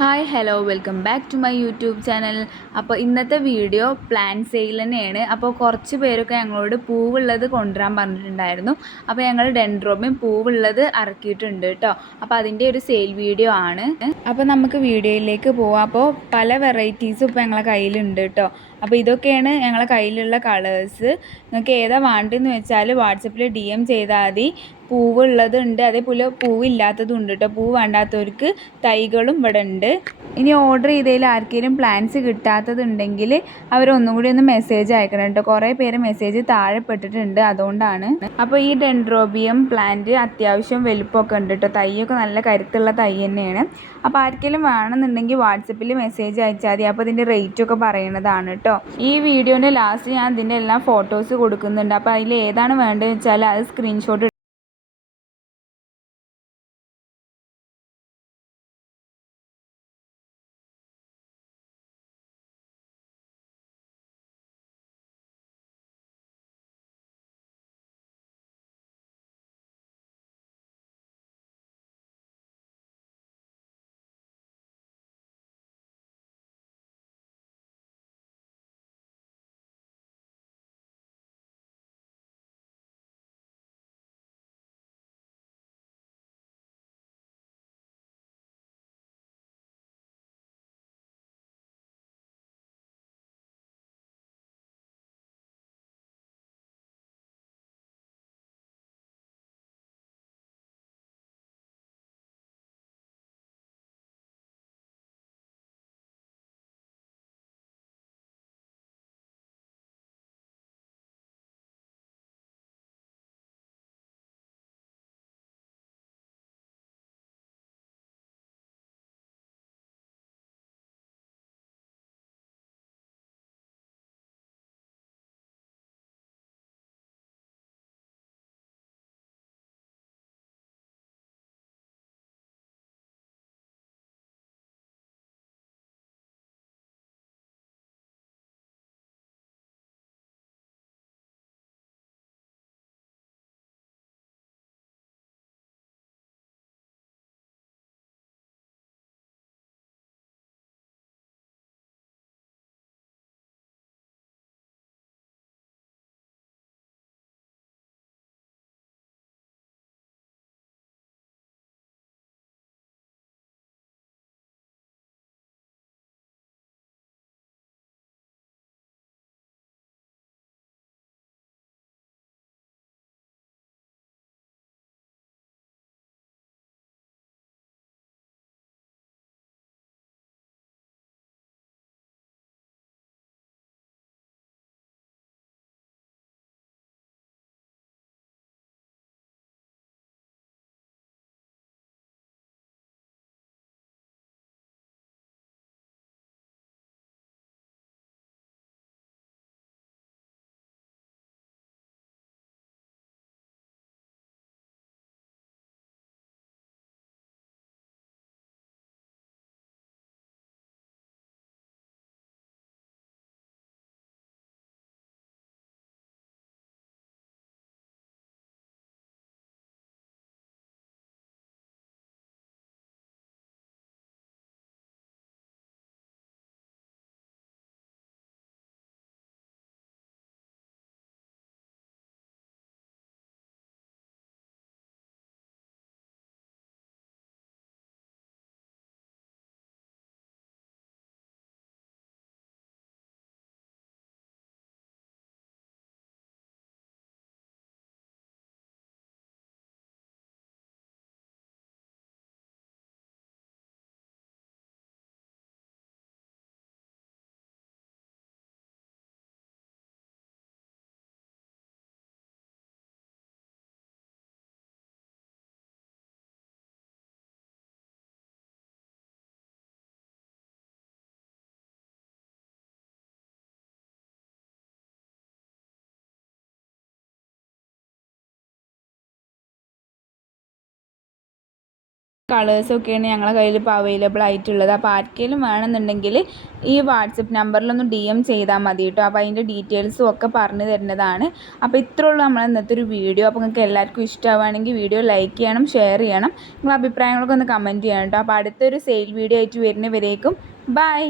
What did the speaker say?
Hi hello welcome back to my YouTube channel. അപ്പോൾ ഇന്നത്തെ video plan sale തന്നെയാണ്. അപ്പോൾ കുറച്ച് പേരൊക്കെ ഞങ്ങളോട് പൂവുള്ളത് കൊണ്ടുവരാൻ പറഞ്ഞിട്ടുണ്ടായിരുന്നു. അപ്പോൾ ഞങ്ങൾ ഡെൻഡ്രോബിയം പൂവുള്ളത് ഇറക്കിയിട്ടുണ്ട് കേട്ടോ. അപ്പോൾ അതിൻ്റെ ഒരു സെയിൽ വീഡിയോ ആണ്. അപ്പോൾ നമുക്ക് വീഡിയോയിലേക്ക് പോവാം. അപ്പോൾ പല വെറൈറ്റീസും ഇപ്പോൾ ഞങ്ങളെ കയ്യിലുണ്ട് കേട്ടോ. അപ്പോൾ ഇതൊക്കെയാണ് ഞങ്ങളെ കയ്യിലുള്ള കളേഴ്സ്. നിങ്ങൾക്ക് ഏതാ വേണ്ടതെന്ന് വെച്ചാൽ വാട്സപ്പിൽ DM ചെയ്താൽ മതി. പൂവുള്ളതുണ്ട്, അതേപോലെ പൂവില്ലാത്തതും ഉണ്ട് കേട്ടോ. പൂവ് വേണ്ടാത്തവർക്ക് തൈകളും ഇവിടെ ഉണ്ട്. ഇനി ഓർഡർ ചെയ്തതിൽ ആർക്കെങ്കിലും പ്ലാന്റ്സ് കിട്ടാത്തതുണ്ടെങ്കിൽ അവരൊന്നും കൂടി ഒന്ന് മെസ്സേജ് അയക്കണം കേട്ടോ. കുറേ പേര് മെസ്സേജ് താഴെ പെട്ടിട്ടുണ്ട്, അതുകൊണ്ടാണ്. അപ്പോൾ ഈ ഡെൻഡ്രോബിയം പ്ലാന്റ് അത്യാവശ്യം വലുപ്പമൊക്കെ ഉണ്ട് കേട്ടോ. തൈയൊക്കെ നല്ല കരുത്തുള്ള തൈ തന്നെയാണ്. അപ്പോൾ ആർക്കെങ്കിലും വേണമെന്നുണ്ടെങ്കിൽ വാട്സപ്പിൽ മെസ്സേജ് അയച്ചാൽ മതി. അപ്പോൾ ഇതിൻ്റെ റേറ്റൊക്കെ പറയുന്നതാണ് കേട്ടോ. ഈ വീഡിയോൻ്റെ ലാസ്റ്റ് ഞാൻ ഇതിൻ്റെ എല്ലാം ഫോട്ടോസ് കൊടുക്കുന്നുണ്ട്. അപ്പോൾ അതിൽ ഏതാണ് വേണ്ടതെന്ന് വെച്ചാൽ അത് സ്ക്രീൻഷോട്ട് കളേഴ്സൊക്കെയാണ് ഞങ്ങളുടെ കയ്യിൽ ഇപ്പോൾ അവൈലബിൾ ആയിട്ടുള്ളത്. അപ്പോൾ ആർക്കെങ്കിലും വേണമെന്നുണ്ടെങ്കിൽ ഈ വാട്സപ്പ് നമ്പറിലൊന്ന് DM ചെയ്താൽ മതി കേട്ടോ. അപ്പോൾ അതിൻ്റെ ഡീറ്റെയിൽസും ഒക്കെ പറഞ്ഞു തരുന്നതാണ്. അപ്പോൾ ഇത്രേ ഉള്ളൂ നമ്മൾ ഇന്നത്തെ ഒരു വീഡിയോ. അപ്പോൾ നിങ്ങൾക്ക് എല്ലാവർക്കും ഇഷ്ടമാവുകയാണെങ്കിൽ വീഡിയോ ലൈക്ക് ചെയ്യണം, ഷെയർ ചെയ്യണം, നിങ്ങളുടെ അഭിപ്രായങ്ങളൊക്കെ ഒന്ന് കമൻറ്റ് ചെയ്യണം കേട്ടോ. അപ്പോൾ അടുത്തൊരു സെയിൽ വീഡിയോ ആയിട്ട് വരുന്നവരേക്കും ബൈ.